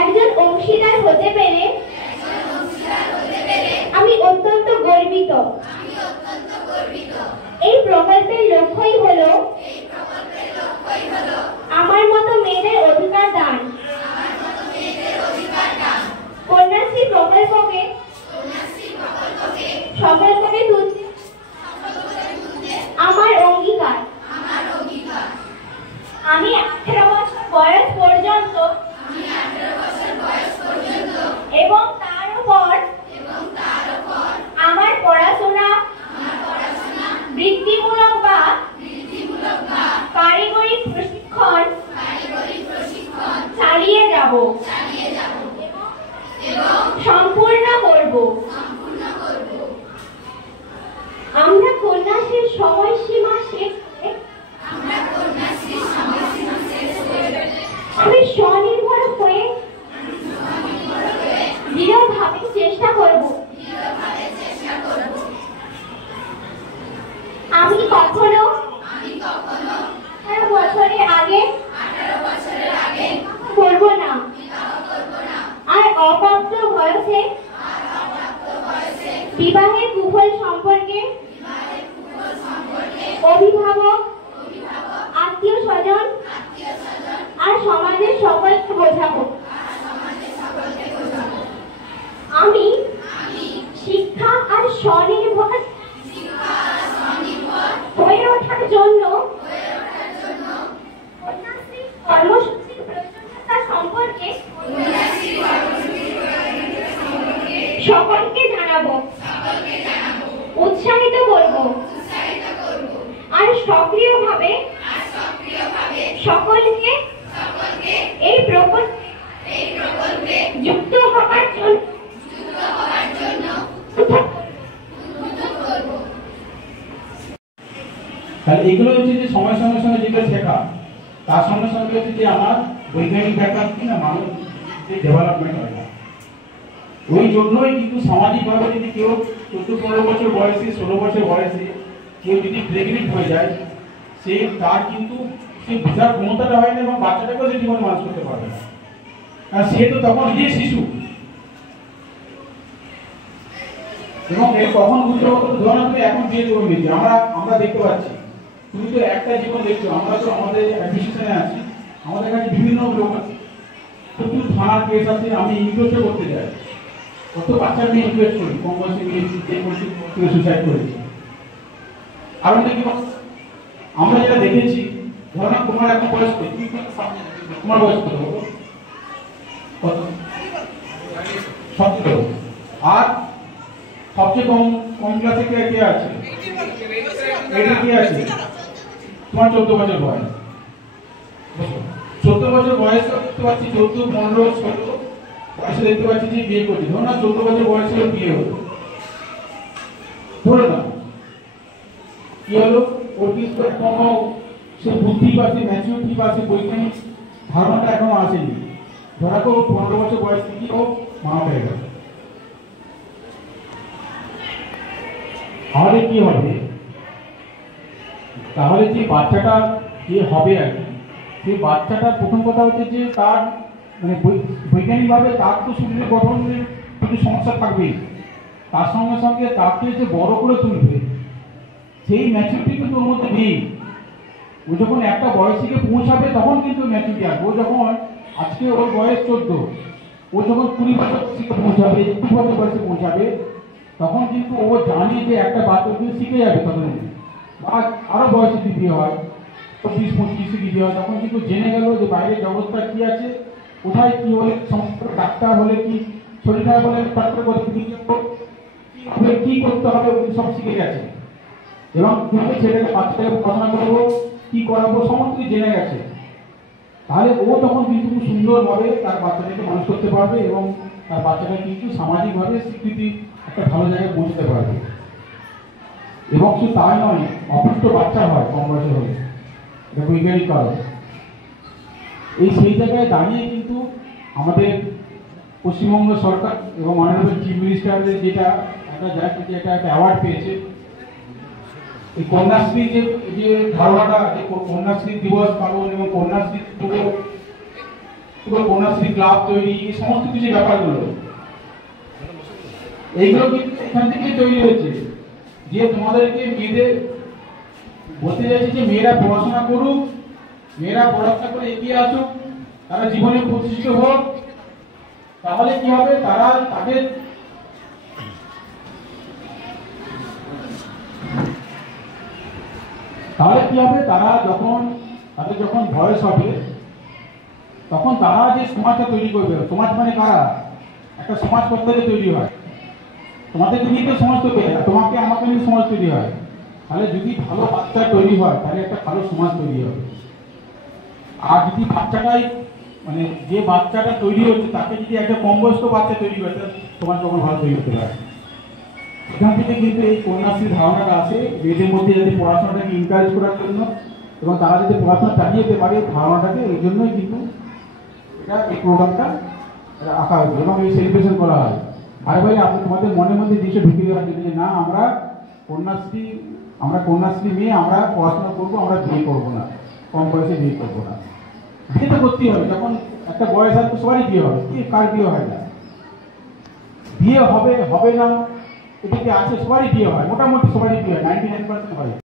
একজন অংশীদার হতে পেরে আমি অত্যন্ত গর্বিত। এই প্রকল্পের লক্ষ্যই হলো আমার মতো মেয়েদের অধিকার দান। কন্যাশ্রী প্রকল্পকে সফল করে তুলতে আমার অঙ্গীকার। আমি 18 বছর বয়স পর্যন্ত এবং তার উপর আমার পড়াশোনা বৃত্তিমূলক বা কারিগরি প্রশিক্ষণ চালিয়ে যাব এবং সম্পূর্ণ করব। আমরা কন্যাশ্রীর সময়সীমা শেষ করে আমি স্বনির্ভর হয়ে দৃঢ়ভাবে চেষ্টা করব। আমি কখনো 18 বছরের আগে করব না। আর অপ্রাপ্ত বয়সে বিবাহের কুফল সম্পর্কে অভিভাবক, আত্মীয় স্বজন আর সমাজের সকলকে বোঝাবো। আমি শিক্ষা আর স্বনির্ভর হয়ে ওঠার জন্য কর্মসূচির প্রয়োজনীয়তা সম্পর্কে সকলকে জানাবো, উৎসাহিত করব আর সক্রিয়ভাবে সকলকে এই প্রকল্পে যুক্ত হওয়ার জন্য তাহলে এগুলো হচ্ছে যে সময়ের সঙ্গে সঙ্গে যেগুলো শেখা, তার সঙ্গে সঙ্গে হচ্ছে যে আমার বৈজ্ঞানিক ব্যাপার কিনা মানুষ যে ডেভেলপমেন্ট হয় না। ওই জন্যই কিন্তু সামাজিকভাবে যদি কেউ 14-15 বছর বয়সে 16 বছর বয়সে কেউ যদি প্রেগনেন্ট হয়ে যায়, সে তার কিন্তু সে বোঝার ক্ষমতাটা হয় না এবং বাচ্চাটাকেও সে জীবনে মানুষ করতে পারবে না, কারণ সে তো তখন নিজে শিশু। এবং এর কখন বুঝতে পারবো, ধরো তুমি এখন বিয়ে করে নিচ্ছি, আমরা দেখতে পাচ্ছি তুমি তো একটা জীবন দেখছো, আমরা তো আমাদের অ্যাডমিনিস্ট্রেশনে আছি, আমাদের কাছে বিভিন্ন লোক আছে, প্রচুর থানার কেস আছে। আমি ইনভেস্ট করতে যাই, কত বাচ্চা আমি ইনভেস্ট করি, কম বয়সে যে করছি সুসাইড করেছি। আর কি আমরা যেটা দেখেছি, ধরো তোমার এখন বয়স তোমার বয়স কত? 17। আর সবচেয়ে কম ক্লাসে কে আছে? এটা কে আছে? তোমার 14 বছর বয়স। 14 বছর বয়স দেখতে পাচ্ছি, 14, 15, 16 বয়সে দেখতে পাচ্ছি যে বিয়ে করছে। ধরো না 14 বছর বয়স ছিল, বিয়ে হলো, ধরো না কি হলো, ওর কি কোনো সে বুদ্ধি বা সে ম্যাচুরিটি বা সে বৈজ্ঞানিক ধারণাটা এখনো আসেনি। ধরা তো 15 বছর বয়স থেকে ও মা হয়ে গেল। তাহলে কি হবে? তাহলে যে বাচ্চাটা যে হবে আর কি, সেই বাচ্চাটার প্রথম কথা হচ্ছে যে তার মানে বৈজ্ঞানিকভাবে তার তো শরীরের গঠনের কিছু সমস্যা থাকবেই, তার সঙ্গে সঙ্গে তাকে যে বড় করে তুলবে সেই ম্যাচুরিটি কিন্তু ওর মধ্যে নেই। ও যখন একটা বয়সে পৌঁছাবে তখন কিন্তু ম্যাচুরিটি আসবে। ও যখন আজকে ওর বয়স 14, ও যখন 20 বছর পৌঁছাবে, 21 বছর বয়সে পৌঁছাবে, তখন কিন্তু ও জানে যে একটা বাচ্চা কিন্তু শিখে যাবে তখন, বা আরো বয়সে দ্বিতীয় হয়, 20-25 দ্বিতীয় হয়, তখন কিন্তু জেনে গেল যে বাইরের জগৎটা কি আছে, কোথায় কি হলে সমস্ত ডাক্তার হলে কি, শরীর খারাপ হলে ডাক্তার কি করতে হবে সব শিখে গেছে। এবং তুমি ছেলেকে বাচ্চাটাকে পড়াশোনা করবো, কি করাবো, সমস্ত কিছু জেনে গেছে। তাহলে ও তখন কিন্তু খুব সুন্দরভাবে তার বাচ্চাটাকে মানুষ করতে পারবে এবং তার বাচ্চাটা কিন্তু সামাজিকভাবে স্বীকৃতি একটা ভালো জায়গায় পৌঁছতে পারবে। এবং শুধু তাই নয়, অপুষ্ট বাচ্চা হয় কম বয়সে হলে, এটা বৈজ্ঞানিক কারণ। এই সেই জায়গায় দাঁড়িয়ে কিন্তু আমাদের পশ্চিমবঙ্গ সরকার এবং অনারেবল চিফ মিনিস্টারের যেটা একটা অ্যাওয়ার্ড পেয়েছে, এই কন্যাশ্রী যে ধারণাটা, যে কন্যাশ্রী দিবস পালন এবং কন্যাশ্রী পুরো কন্যাশ্রী ক্লাব তৈরি, এই সমস্ত কিছু ব্যাপারগুলো এইগুলো কিন্তু এখান থেকেই তৈরি হয়েছে। যে তোমাদেরকে মেয়েদের বলতে চাইছি যে মেয়েরা পড়াশোনা করুক, মেয়েরা পড়াশোনা করে এগিয়ে আসুক, তারা জীবনে প্রতিষ্ঠিত হোক। তাহলে কি হবে, তারা তাদের তারা তাদের যখন বয়স হবে তখন তারা যে সমাজটা তৈরি করবে, সমাজ মানে কারা, একটা সমাজ করতে তৈরি হয়, তোমাদেরকে নিয়ে তো সমাজ তৈরি হয়, তোমাকে আমাকে নিয়ে সমাজ তৈরি হয়। তাহলে যদি ভালো বাচ্চা তৈরি হয় তাহলে একটা ভালো সমাজ তৈরি হবে। আর যদি যে বাচ্চাটা তৈরি হচ্ছে তাকে যদি একটা কম বয়স্ক বাচ্চা তৈরি করে, তাহলে সমাজ কখন ভালো তৈরি হতে পারে। এখান থেকে কিন্তু এই কন্যাশ্রীর ধারণাটা আছে, মেয়েদের মধ্যে যাতে পড়াশোনাটাকে এনকারেজ করার জন্য এবং তারা যাতে পড়াশোনা চালিয়ে যেতে পারে ধারণাটাকে, এই জন্যই কিন্তু এই প্রোগ্রামটা আঁকা হয়েছে এবং এই সেলিব্রেশন করা হয়। আর ভাই আপনি তোমাদের মনের মধ্যে জিনিসটা ঢুকে দেওয়ার জন্য যে না, আমরা কন্যাশ্রী মেয়ে, আমরা পড়াশোনা করবো, আমরা বিয়ে করবো না, কম বয়সে বিয়ে করবো না। বিয়ে তো করতেই হবে, যখন একটা বয়স আসবে সবারই বিয়ে হবে, কি কার বিয়ে হয় না, বিয়ে হবে না এটা কি আছে, সবারই বিয়ে হয়, মোটামুটি সবারই বিয়ে হয়, 99% হয়।